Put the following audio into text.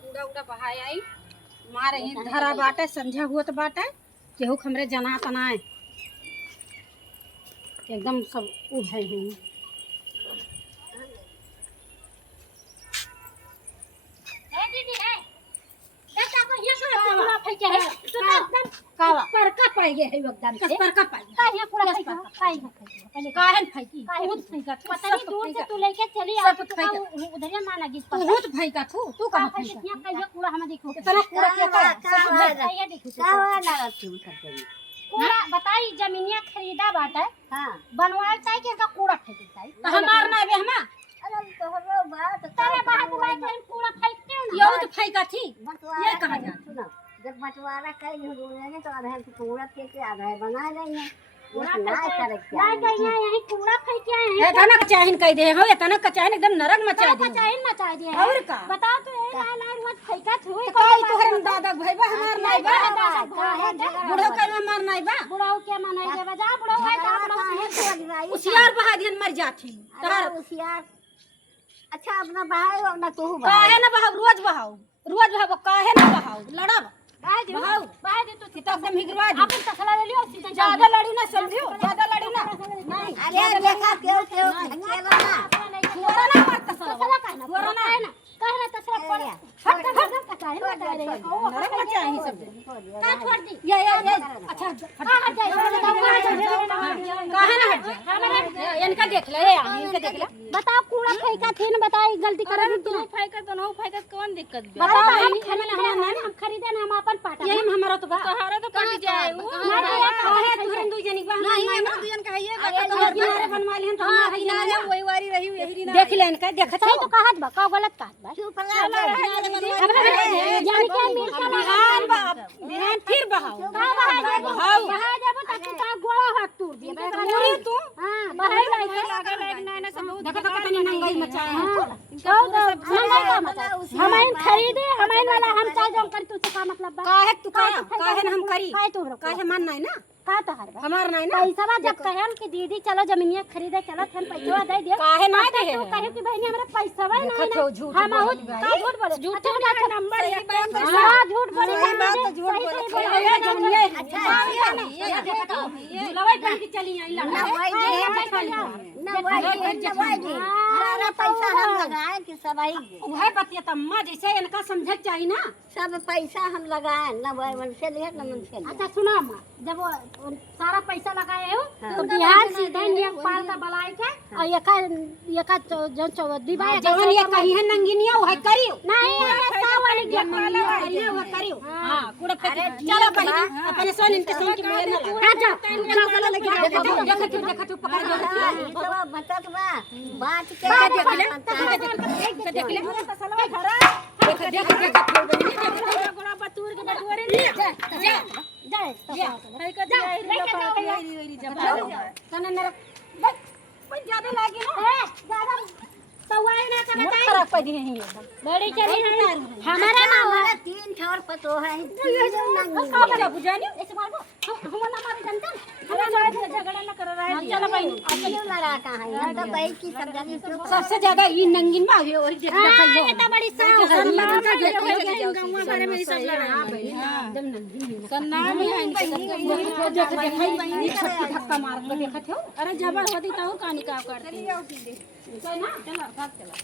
कूड़ा उड़ा बहाय आई मारे ही धरा बाटे संध्या हुआ तो बाटे केहू हमरे जना तनाए एकदम सब उधे हैं। पर का पाई गए है एकदम से पर का पाई का ये पूरा काहे फेंकी खुद फेंका पता नहीं दूर से तू लेके चली आ तो उधर माना गिस तू खुद फेंका तू कहां फेंका यहां का ये कूड़ा हमें देखो इतना कूड़ा क्या का ये देखो का लगा तू कूड़ा बताई जमीनिया खरीदा बाटे हां बनवाए चाहे के का कूड़ा फेंकता है तो हमार ना बे हमा अरे तोहरो बात तेरे बात भाई कहीं कूड़ा फेंकते हो यो तो फेंका थी ये कहां जा सुना जब बंटवारा कर लेंगे तो आधा कूड़ा फेंक के आधा बना लेंगे यही कूड़ा फेंक आए हैं तना कचाहिन कह दे हो तना कचाहिन एकदम नरक मचा दे कचाहिन मचा दे और का बता तो ए लाल लाल मत फेंका थोई काई तोहर दादा भईबा हमार नहीं बा बुढ़ो का हमार नहीं बा बुढ़ो के मनाई दे बजा बुढ़ो भाई का बुढ़ो उसियार बहा दिन मर जाती तार उसियार अच्छा अपना बहाओ ना तू काहे ना बहाओ रोज बहाओ काहे ना बहाओ लड़ब बाय दे तो एकदम हिगरवा दे अपन तसला ले लियो सीधा ज्यादा लड़ी ना समझियो ज्यादा लड़ी ना नहीं अरे देखा केव खेला ना छोरा ना मत तसला कहना छोरा ना है ना कहना तसला पड़ हट काहे ना दे रे ओ नरक मचा ही सब का छोड़ दी ये अच्छा हट काहे ना हट जा इनका देख ले इनका देख ले बताओ कूड़ा फेंका थे ना बताई गलती कर तू फेंका तो ना फेंका कौन दिक्कत बे बताओ हम हम खरीदे ना हम अपन पाटा यही हमारा तो तोहरा तो पड़ जाए वो काहे तुरंत दू जनी बा नहीं हमरा दू जन कहिए बात बनवा लेहन तो हम किनारे वही वारी रही यही देख लेन का देखत है तो कहत बा का गलत कहत बा चुप जान के मिल के बिहान बाप बिहान फिर बहाओ बहा जाबो त का गोड़ा हाथ तोड़ दिए पूरी तू हां बहाई लागे ना ना सब देखो तो कितनी नंगाई मचाए हम खरीदे हमारे वाला हम चाहे जो कर तू का मतलब बा काहे तू काहे हम करी काहे मन नहीं ना का तो हमार नहीं ना पैसा जब कहन कि दीदी चलो जमीनिया खरीदे चलो हम पैसा दे दे काहे ना दे तो कहे कि बहनी हमरा पैसा नहीं ना हम का झूठ बोले झूठ का नंबर एक बात हां झूठ बोले बात झूठ बोले जमीनिया अच्छा लवाई बन के चली आई ना भाई अरे पैसा हम लगाए कि सब आई वह बतिया तम्मा जैसे इनका समझ चाहिए ना सब पैसा हम लगाए ना मन से ले ना मन से अच्छा सुना अम्मा जब सारा पैसा लगाए हो तो बिहार सीधे एक पाल का बलाई के और एका जो चौदी बा जवन ये कही है नंगिनिया वो है करियो नहीं अरे सा वाली नंगिनिया करियो वो करियो हां कूड़ा फेंक चलो बहनी अपने सोन इनके सोन की मेरे ना जा चलो लगे देखो पकड़ दो सब बटक बा बात के देख ले सलवा धरा देख गोड़ा बतूर के बटोरे ले जा ज्यादा लागी ना ज्यादा सवाई ना का बताई फरक पड़ दी है बड़ी चली है हमारा मामा तीन छोर पतो है का बड़ा बुझानी ऐसे मारो हम ना मारे जनता हमारा झगड़ा ना कर रहा है चलो भाई अकेले लड़ा का है तो भाई की समझानी सबसे ज्यादा ये नंगिन में है और देखो ये तो बड़ी साहब गांव बारे में सब लड़ा एकदम नंगिन सन्ना में है इनके देख धक्का मार के देखत हो अरे जबर होती तो कहानी का करती चल ना चलो भाग चला